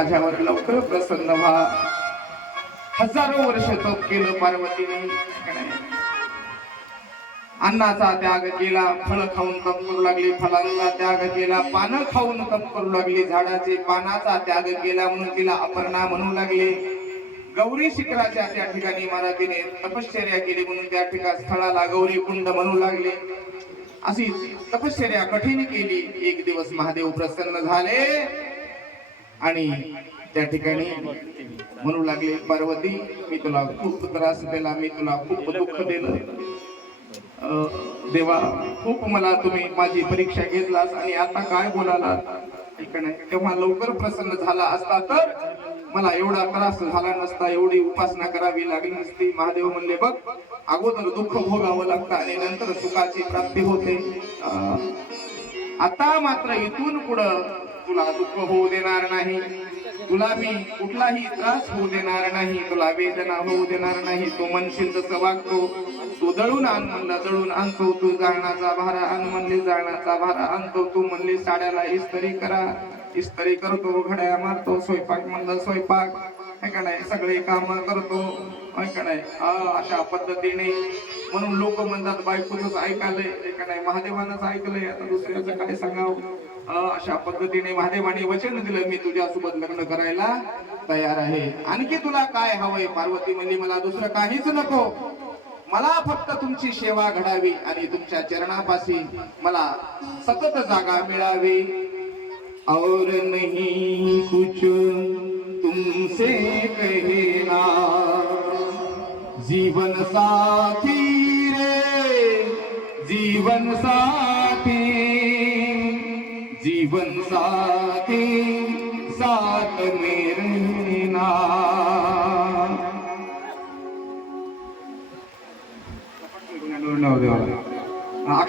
माझ्यावर लवकर प्रसन्न व्हा. हजारो वर्ष तप केलं पार्वतीने. अन्नाचा त्याग केला फळ खाऊन तप करू लागली फळांचा त्याग केला पानं खाऊन तप करू लागली झाडाचे पानाचा त्याग केला म्हणून तिला अपर्णा म्हणू लागले. गौरी शिखराच्या त्या ठिकाणी महाराजीने तपश्चर्या केली म्हणून त्या ठिकाणी स्थळाला गौरी कुंड म्हणू लागले. अशी तपश्चर्या कठीण केली. एक दिवस महादेव प्रसन्न झाले. आणि त्या ठिकाणी म्हणू लागले पार्वती मी तुला खूप त्रास दिला मी तुला खूप दुःख दिलं. देवा खूप मला तुम्ही माझी परीक्षा घेतलास आणि आता काय बोलाला तेव्हा लवकर प्रसन्न झाला असता तर मला एवढा त्रास झाला नसता एवढी उपासना करावी लागली नसती. महादेव म्हणले बघ अगोदर दुःख भोगावं लागतं आणि नंतर सुखाची प्राप्ती होते. आता मात्र इथून पुढं तुला दुःख होऊ देणार नाही. तुला मी कुठलाही त्रास होऊ देणार नाही. तुला वेदना होऊ देणार नाही. तो म्हणशील तसं वागतो. तू दळून आण म्हणला दळून आणतो. तू जाळणाचा भारा आण म्हणले जाळणाचा भारा आणतो. तू म्हणले साड्याला इस्त्री करा. इस्त्री करतो घड्या मारतो स्वयंपाक म्हणलं स्वयंपाक का नाही सगळे काम करतो का नाही अशा पद्धतीने म्हणून लोक म्हणतात बायकोच ऐकायलंय का नाही महादेवानंच ऐकलंय. आता दुसऱ्याचं काय सांगावं? अं, अशा पद्धतीने महादेवाने वचन दिलं मी तुझ्यासोबत लग्न करायला तयार आहे. आणखी तुला काय हवंय पार्वती म्हणली मला दुसरं काहीच नको. मला फक्त तुमची सेवा घडावी आणि तुमच्या चरणापाशी मला सतत जागा मिळावी. और नहीं कुछ से कहना जीवन साथी रे जीवन साथी। जीवन साथी साथ में रहना अक्षर